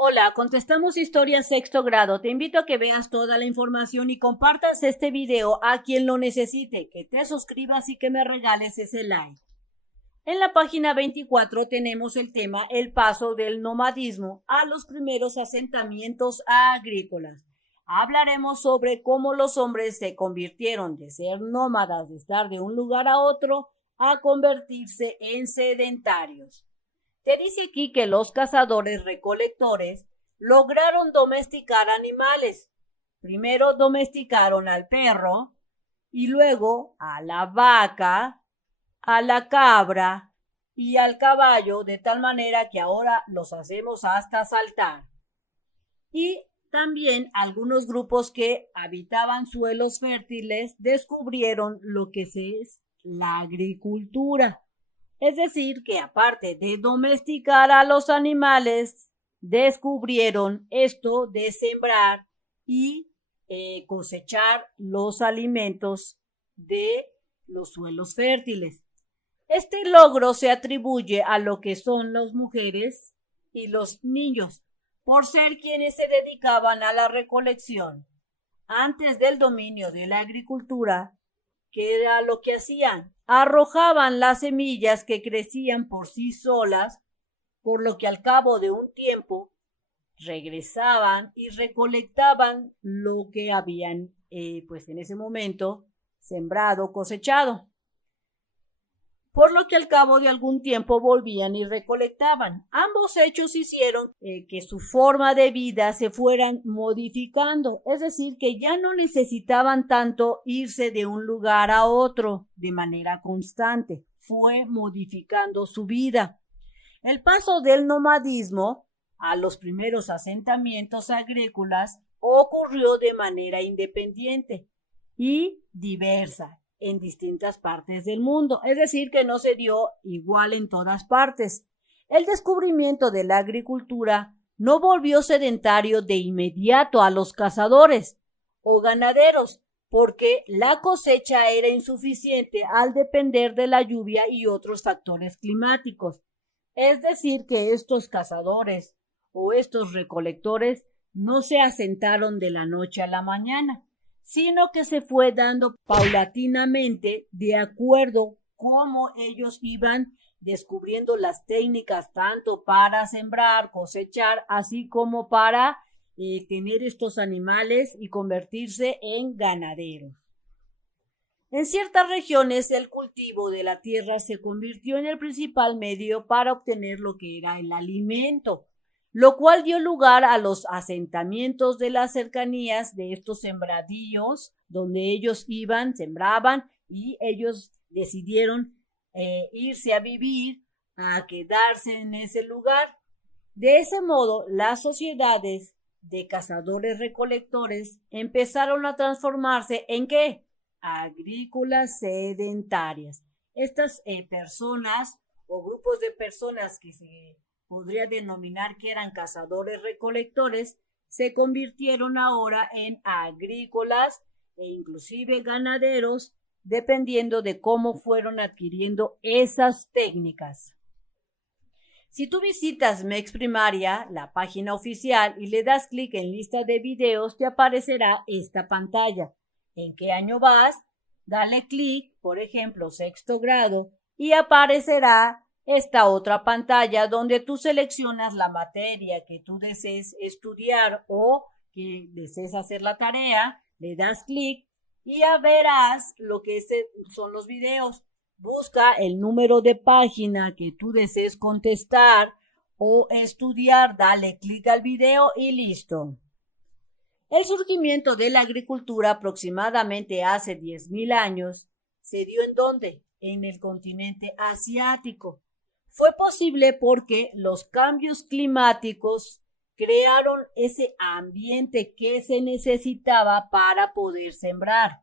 Hola, contestamos historia en sexto grado. Te invito a que veas toda la información y compartas este video a quien lo necesite, que te suscribas y que me regales ese like. En la página 24 tenemos el tema el paso del nomadismo a los primeros asentamientos agrícolas. Hablaremos sobre cómo los hombres se convirtieron de ser nómadas, de estar de un lugar a otro, a convertirse en sedentarios. Te dice aquí que los cazadores recolectores lograron domesticar animales. Primero domesticaron al perro y luego a la vaca, a la cabra y al caballo, de tal manera que ahora los hacemos hasta saltar. Y también algunos grupos que habitaban suelos fértiles descubrieron lo que es la agricultura. Es decir, que aparte de domesticar a los animales, descubrieron esto de sembrar y cosechar los alimentos de los suelos fértiles. Este logro se atribuye a lo que son las mujeres y los niños, por ser quienes se dedicaban a la recolección. Antes del dominio de la agricultura, ¿qué era lo que hacían? Arrojaban las semillas que crecían por sí solas, por lo que al cabo de un tiempo regresaban y recolectaban lo que habían, pues en ese momento, sembrado, cosechado. Por lo que al cabo de algún tiempo volvían y recolectaban. Ambos hechos hicieron que su forma de vida se fueran modificando, es decir, que ya no necesitaban tanto irse de un lugar a otro de manera constante, fue modificando su vida. El paso del nomadismo a los primeros asentamientos agrícolas ocurrió de manera independiente y diversa en distintas partes del mundo, es decir, que no se dio igual en todas partes. El descubrimiento de la agricultura no volvió sedentario de inmediato a los cazadores o ganaderos, porque la cosecha era insuficiente al depender de la lluvia y otros factores climáticos. Es decir, que estos cazadores o estos recolectores no se asentaron de la noche a la mañana, sino que se fue dando paulatinamente de acuerdo cómo ellos iban descubriendo las técnicas tanto para sembrar, cosechar, así como para tener estos animales y convertirse en ganaderos. En ciertas regiones el cultivo de la tierra se convirtió en el principal medio para obtener lo que era el alimento, lo cual dio lugar a los asentamientos de las cercanías de estos sembradíos, donde ellos iban, sembraban y ellos decidieron irse a vivir, a quedarse en ese lugar. De ese modo, las sociedades de cazadores-recolectores empezaron a transformarse ¿en qué? Agrícolas sedentarias. Estas personas o grupos de personas que se podría denominar que eran cazadores recolectores, se convirtieron ahora en agrícolas e inclusive ganaderos, dependiendo de cómo fueron adquiriendo esas técnicas. Si tú visitas MEX Primaria, la página oficial, y le das clic en lista de videos, te aparecerá esta pantalla. ¿En qué año vas? Dale clic, por ejemplo, sexto grado, y aparecerá esta otra pantalla donde tú seleccionas la materia que tú desees estudiar o que desees hacer la tarea, le das clic y ya verás lo que son los videos. Busca el número de página que tú desees contestar o estudiar, dale clic al video y listo. El surgimiento de la agricultura aproximadamente hace 10,000 años se dio ¿en dónde? En el continente asiático. Fue posible porque los cambios climáticos crearon ese ambiente que se necesitaba para poder sembrar,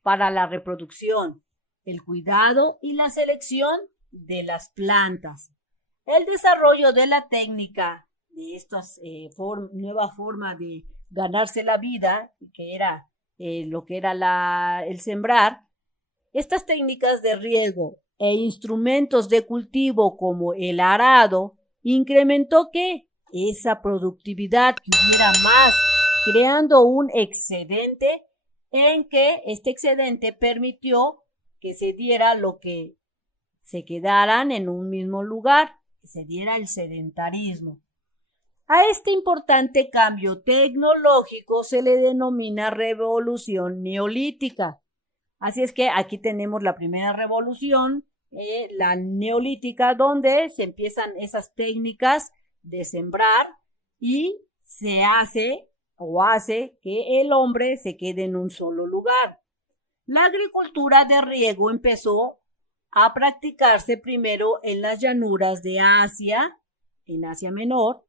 para la reproducción, el cuidado y la selección de las plantas. El desarrollo de la técnica de esta nueva forma de ganarse la vida, que era lo que era el sembrar, estas técnicas de riego e instrumentos de cultivo como el arado incrementó ¿qué? esa productividad, que hubiera más, creando un excedente en que este excedente permitió que se diera lo que se quedaran en un mismo lugar, que se diera el sedentarismo. A este importante cambio tecnológico se le denomina revolución neolítica. Así es que aquí tenemos la primera revolución, la neolítica, donde se empiezan esas técnicas de sembrar y se hace que el hombre se quede en un solo lugar. La agricultura de riego empezó a practicarse primero en las llanuras de Asia, en Asia Menor,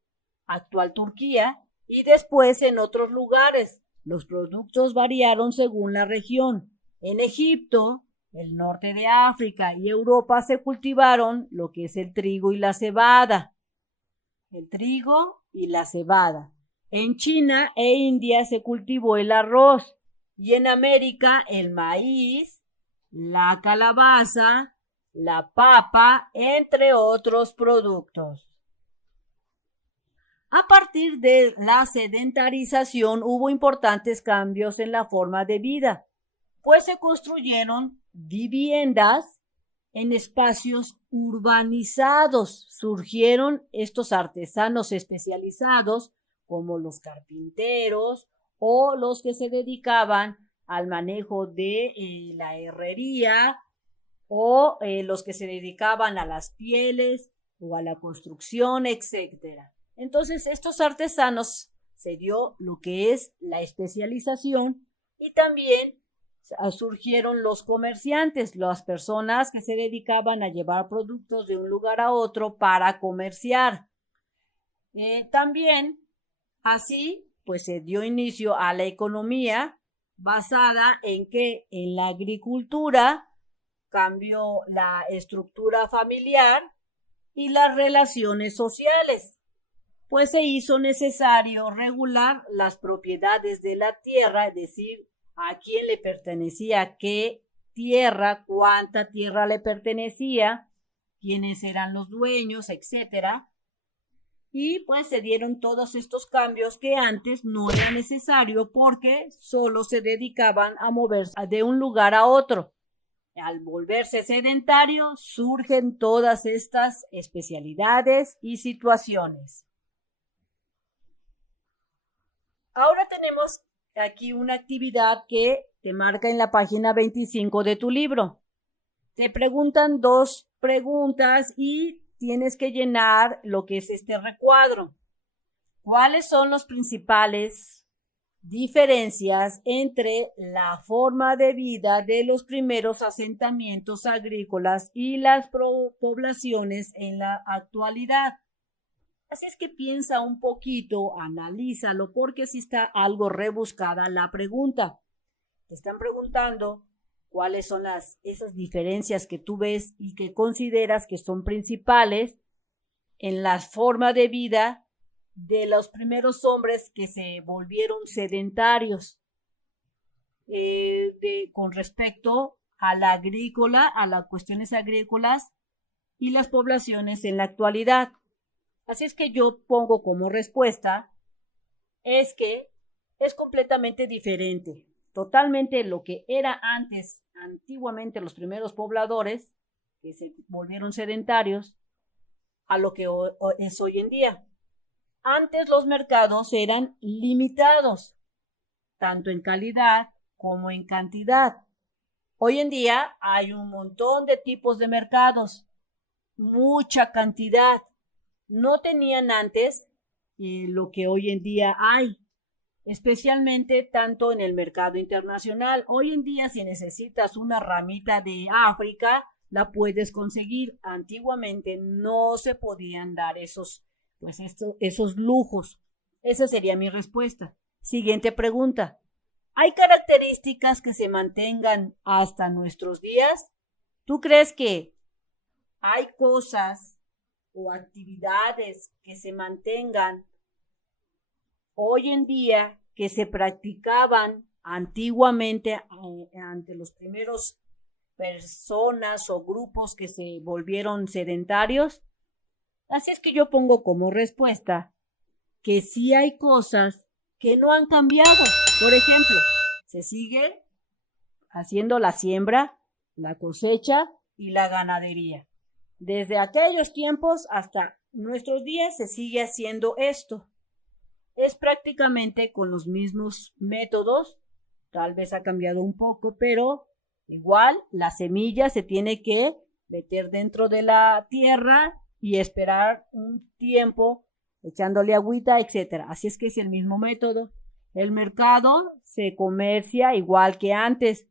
actual Turquía, y después en otros lugares. Los productos variaron según la región. En Egipto, el norte de África y Europa se cultivaron lo que es el trigo y la cebada. El trigo y la cebada. En China e India se cultivó el arroz y en América el maíz, la calabaza, la papa, entre otros productos. A partir de la sedentarización hubo importantes cambios en la forma de vida, pues se construyeron viviendas en espacios urbanizados. Surgieron estos artesanos especializados como los carpinteros o los que se dedicaban al manejo de la herrería o los que se dedicaban a las pieles o a la construcción, etc. Entonces, estos artesanos se dio lo que es la especialización y también surgieron los comerciantes, las personas que se dedicaban a llevar productos de un lugar a otro para comerciar. También así, pues se dio inicio a la economía basada en que en la agricultura cambió la estructura familiar y las relaciones sociales, pues se hizo necesario regular las propiedades de la tierra, es decir, a quién le pertenecía qué tierra, cuánta tierra le pertenecía, quiénes eran los dueños, etc. Y pues se dieron todos estos cambios que antes no era necesario porque solo se dedicaban a moverse de un lugar a otro. Al volverse sedentario, surgen todas estas especialidades y situaciones. Ahora tenemos aquí una actividad que te marca en la página 25 de tu libro. Te preguntan 2 preguntas y tienes que llenar lo que es este recuadro. ¿Cuáles son las principales diferencias entre la forma de vida de los primeros asentamientos agrícolas y las poblaciones en la actualidad? Así es que piensa un poquito, analízalo, porque sí está algo rebuscada la pregunta. Te están preguntando cuáles son esas diferencias que tú ves y que consideras que son principales en la forma de vida de los primeros hombres que se volvieron sedentarios con respecto a la agrícola, a las cuestiones agrícolas y las poblaciones en la actualidad. Así es que yo pongo como respuesta es que es completamente diferente, totalmente lo que era antes, antiguamente los primeros pobladores que se volvieron sedentarios a lo que es hoy en día. Antes los mercados eran limitados, tanto en calidad como en cantidad. Hoy en día hay un montón de tipos de mercados, mucha cantidad. No tenían antes lo que hoy en día hay, especialmente tanto en el mercado internacional. Hoy en día, si necesitas una ramita de África, la puedes conseguir. Antiguamente no se podían dar esos lujos. Esa sería mi respuesta. Siguiente pregunta. ¿Hay características que se mantengan hasta nuestros días? ¿Tú crees que hay cosas o actividades que se mantengan hoy en día que se practicaban antiguamente ante los primeros personas o grupos que se volvieron sedentarios? Así es que yo pongo como respuesta que sí hay cosas que no han cambiado. Por ejemplo, se sigue haciendo la siembra, la cosecha y la ganadería. Desde aquellos tiempos hasta nuestros días se sigue haciendo esto. Es prácticamente con los mismos métodos, tal vez ha cambiado un poco, pero igual la semilla se tiene que meter dentro de la tierra y esperar un tiempo echándole agüita, etcétera. Así es que es el mismo método. El mercado se comercia igual que antes.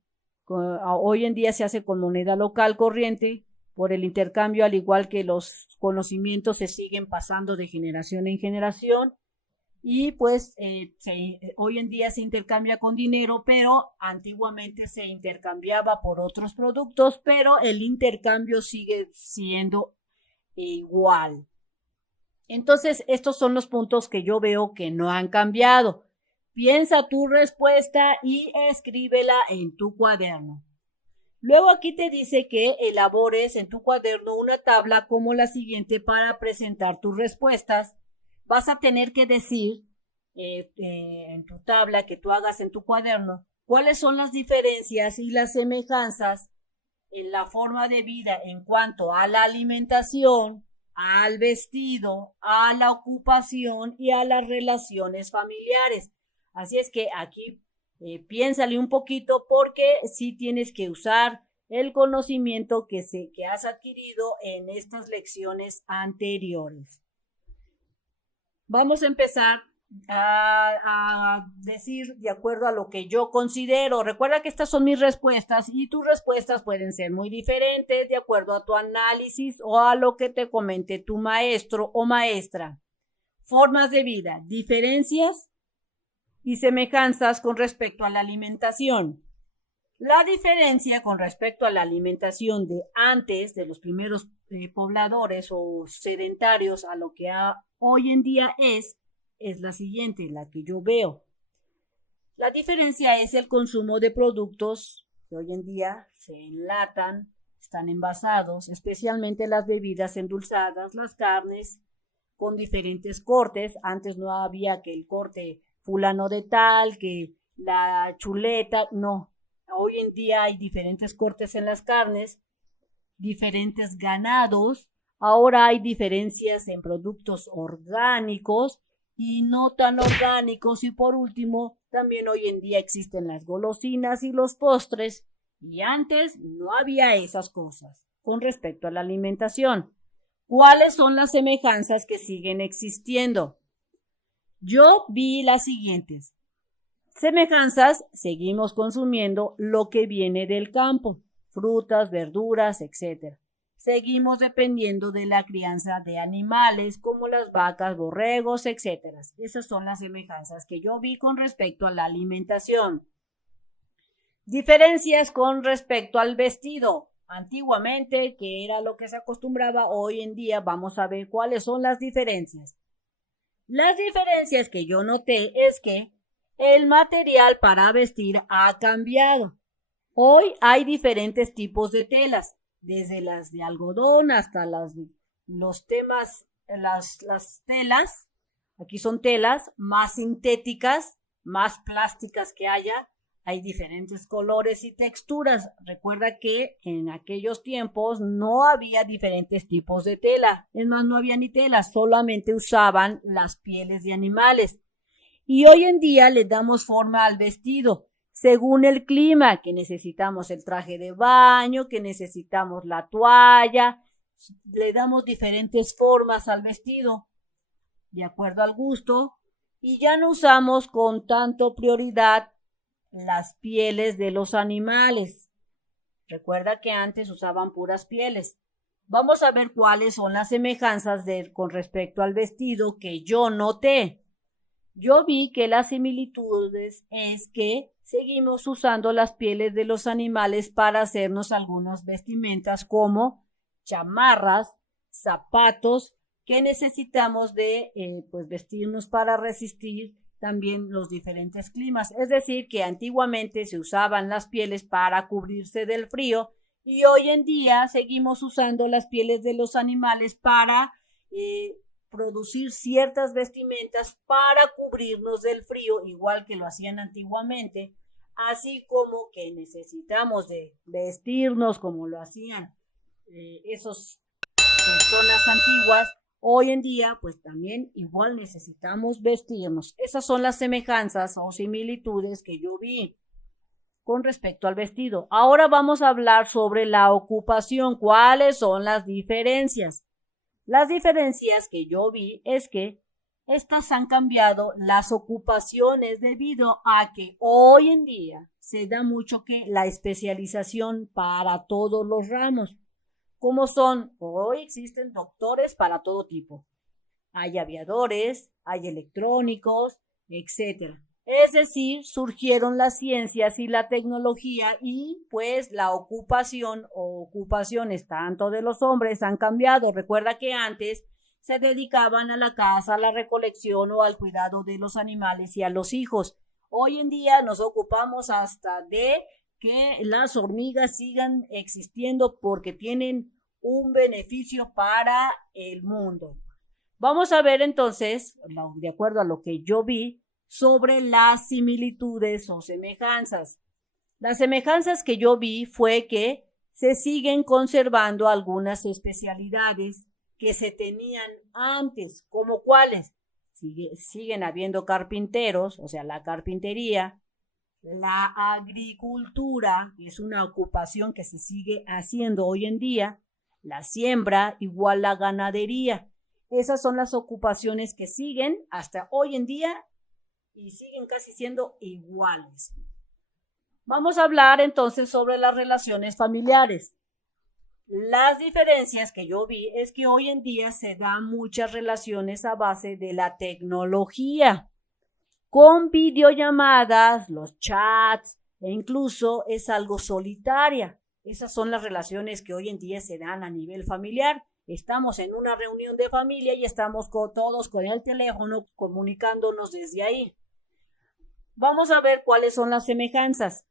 Hoy en día se hace con moneda local corriente por el intercambio, al igual que los conocimientos se siguen pasando de generación en generación. Y pues hoy en día se intercambia con dinero, pero antiguamente se intercambiaba por otros productos, pero el intercambio sigue siendo igual. Entonces, estos son los puntos que yo veo que no han cambiado. Piensa tu respuesta y escríbela en tu cuaderno. Luego aquí te dice que elabores en tu cuaderno una tabla como la siguiente para presentar tus respuestas. Vas a tener que decir en tu tabla que tú hagas en tu cuaderno cuáles son las diferencias y las semejanzas en la forma de vida en cuanto a la alimentación, al vestido, a la ocupación y a las relaciones familiares. Así es que aquí piénsale un poquito porque sí tienes que usar el conocimiento que has adquirido en estas lecciones anteriores. Vamos a empezar a decir de acuerdo a lo que yo considero. Recuerda que estas son mis respuestas y tus respuestas pueden ser muy diferentes de acuerdo a tu análisis o a lo que te comente tu maestro o maestra. Formas de vida, diferencias y semejanzas con respecto a la alimentación. La diferencia con respecto a la alimentación de antes, de los primeros pobladores o sedentarios a lo que hoy en día es la siguiente, la que yo veo. La diferencia es el consumo de productos que hoy en día se enlatan, están envasados, especialmente las bebidas endulzadas, las carnes con diferentes cortes. Antes no había que el corte fulano de tal, que la chuleta, no. Hoy en día hay diferentes cortes en las carnes, diferentes ganados. Ahora hay diferencias en productos orgánicos y no tan orgánicos. Y por último, también hoy en día existen las golosinas y los postres. Y antes no había esas cosas. Con respecto a la alimentación, ¿cuáles son las semejanzas que siguen existiendo? Yo vi las siguientes. Semejanzas, seguimos consumiendo lo que viene del campo, frutas, verduras, etc. Seguimos dependiendo de la crianza de animales como las vacas, borregos, etc. Esas son las semejanzas que yo vi con respecto a la alimentación. Diferencias con respecto al vestido. Antiguamente, que era lo que se acostumbraba, hoy en día vamos a ver cuáles son las diferencias. Las diferencias que yo noté es que el material para vestir ha cambiado. Hoy hay diferentes tipos de telas, desde las de algodón hasta las telas. Aquí son telas más sintéticas, más plásticas que haya. Hay diferentes colores y texturas. Recuerda que en aquellos tiempos no había diferentes tipos de tela. Es más, no había ni telas, solamente usaban las pieles de animales. Y hoy en día le damos forma al vestido, según el clima, que necesitamos el traje de baño, que necesitamos la toalla. Le damos diferentes formas al vestido, de acuerdo al gusto, y ya no usamos con tanto prioridad las pieles de los animales. Recuerda que antes usaban puras pieles. Vamos a ver cuáles son las semejanzas con respecto al vestido que yo noté. Yo vi que las similitudes es que seguimos usando las pieles de los animales para hacernos algunas vestimentas como chamarras, zapatos, que necesitamos de vestirnos para resistir también los diferentes climas. Es decir, que antiguamente se usaban las pieles para cubrirse del frío y hoy en día seguimos usando las pieles de los animales para producir ciertas vestimentas para cubrirnos del frío, igual que lo hacían antiguamente, así como que necesitamos de vestirnos como lo hacían esos personas antiguas. Hoy en día, pues también igual necesitamos vestirnos. Esas son las semejanzas o similitudes que yo vi con respecto al vestido. Ahora vamos a hablar sobre la ocupación. ¿Cuáles son las diferencias? Las diferencias que yo vi es que estas han cambiado las ocupaciones debido a que hoy en día se da mucho que la especialización para todos los ramos. Como son, hoy existen doctores para todo tipo. Hay aviadores, hay electrónicos, etcétera. Es decir, surgieron las ciencias y la tecnología y pues la ocupación o ocupaciones tanto de los hombres han cambiado. Recuerda que antes se dedicaban a la caza, a la recolección o al cuidado de los animales y a los hijos. Hoy en día nos ocupamos hasta de que las hormigas sigan existiendo porque tienen un beneficio para el mundo. Vamos a ver entonces, de acuerdo a lo que yo vi, sobre las similitudes o semejanzas. Las semejanzas que yo vi fue que se siguen conservando algunas especialidades que se tenían antes, como cuáles. Siguen habiendo carpinteros, o sea, la carpintería, la agricultura, que es una ocupación que se sigue haciendo hoy en día, la siembra, igual la ganadería. Esas son las ocupaciones que siguen hasta hoy en día y siguen casi siendo iguales. Vamos a hablar entonces sobre las relaciones familiares. Las diferencias que yo vi es que hoy en día se dan muchas relaciones a base de la tecnología, con videollamadas, los chats, e incluso es algo solitaria. Esas son las relaciones que hoy en día se dan a nivel familiar. Estamos en una reunión de familia y estamos todos con el teléfono comunicándonos desde ahí. Vamos a ver cuáles son las semejanzas.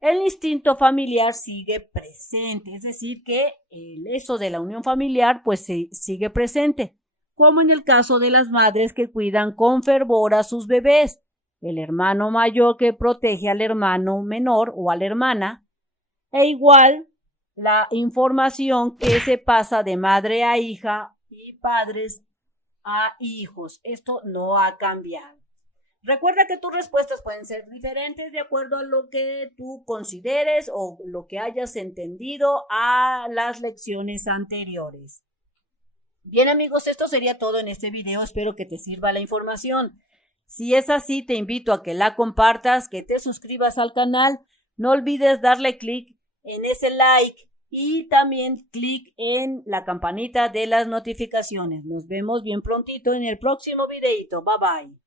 El instinto familiar sigue presente, es decir, que eso de la unión familiar pues sigue presente, como en el caso de las madres que cuidan con fervor a sus bebés, el hermano mayor que protege al hermano menor o a la hermana, e igual la información que se pasa de madre a hija y padres a hijos. Esto no ha cambiado. Recuerda que tus respuestas pueden ser diferentes de acuerdo a lo que tú consideres o lo que hayas entendido a las lecciones anteriores. Bien amigos, esto sería todo en este video. Espero que te sirva la información. Si es así, te invito a que la compartas, que te suscribas al canal. No olvides darle clic en ese like y también clic en la campanita de las notificaciones. Nos vemos bien prontito en el próximo videito. Bye bye.